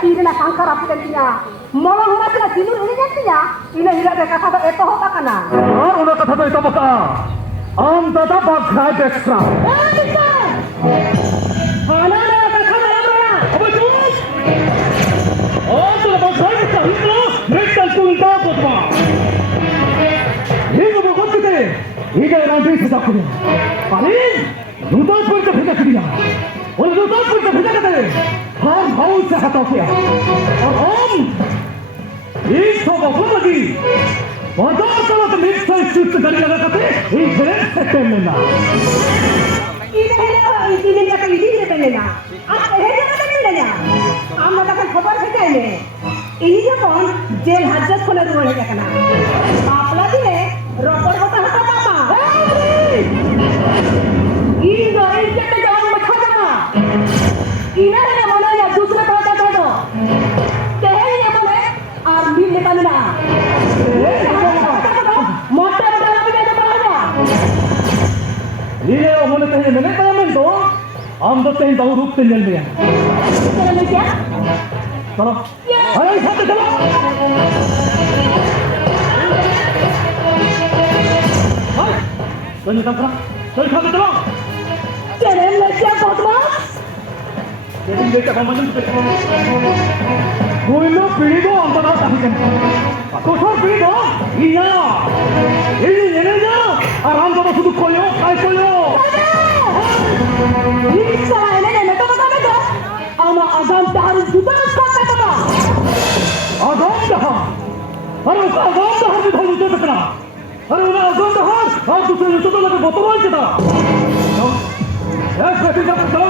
तीरना सांखर आपकेंतिया मोला होना तिना दिनु ini jantinya ina hira de kata do eto hoka kana और उन कथा तो बका आम दादा बाघा देखरा ana na kata mana अब चुप और तो बाघा देखरा इतना मेंटल तुंगा कोतवा ये वो बहुत के ये का राउंड से जाके अरे रूटा पर तो भेजा किया और रूटा पर तो भेजा करते हम भाव से हटा किया और हम एक तो बहुत लगी बाजार चलो तो मिक्स साइज चुस्त गाड़ी लगा करते एक फ्रेंड सेक्टर में ना ini dia kan ini dia penena ah eh dia kan penena am na kan khabar है कहने ini dia कौन जेल हाजत खोले रुआ है kana आपला दिने रोकड़ होता है पापा ini do ini के जान मत खा ina ने बोला या दूसरा बात है तो कहे ये बोले आर्मी ने बनना मोटा बड़ा भी दे पड़ा ये उन्होंने कहे मैंने कहा मैं दो हम तो कहीं दाऊ रूप से जल गया चलो क्या चलो अरे साथ चलो चल निकल चल साथ चलो चले लड़कियां बदमाश लेकिन बेटा हम मंदिर कोई लोग पीड़ी दो हम बता सकते हैं तो सब पीड़ी दो ये नहीं जा आराम से बस दुख कोयो काय कोयो ini salah ini nih betul betul betul ama azam tahun juga sepakat apa आजाम जहां अरे उसका आजाम जहां भी भाई उसे बचना अरे उन्हें आजाम जहां और दूसरे तो लगे बोतल वाले था ऐसे कैसे चलो